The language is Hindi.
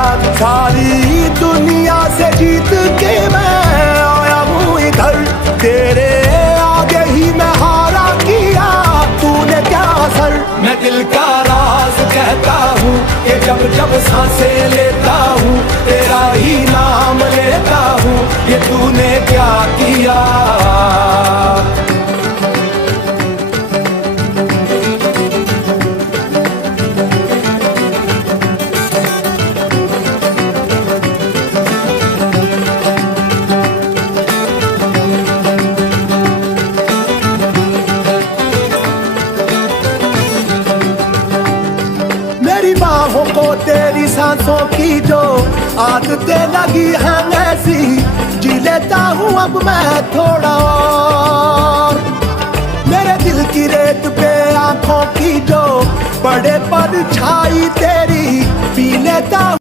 सारी दुनिया से जीत के मैं आया हूँ इधर, तेरे आगे ही मैं हारा किया, तूने क्या असर। मैं दिल का राज कहता हूँ कि जब जब सांसें लेता हूँ तेरा ही नाम लेता हूँ, ये तूने क्या किया। मेरी बाहों को तेरी सांसों की जो आदतें लगी हैं ऐसी, जी लेता हूँ अब मैं थोड़ा और। मेरे दिल की रेत पे आंखों की जो बड़े पर छाई तेरी, पी लेता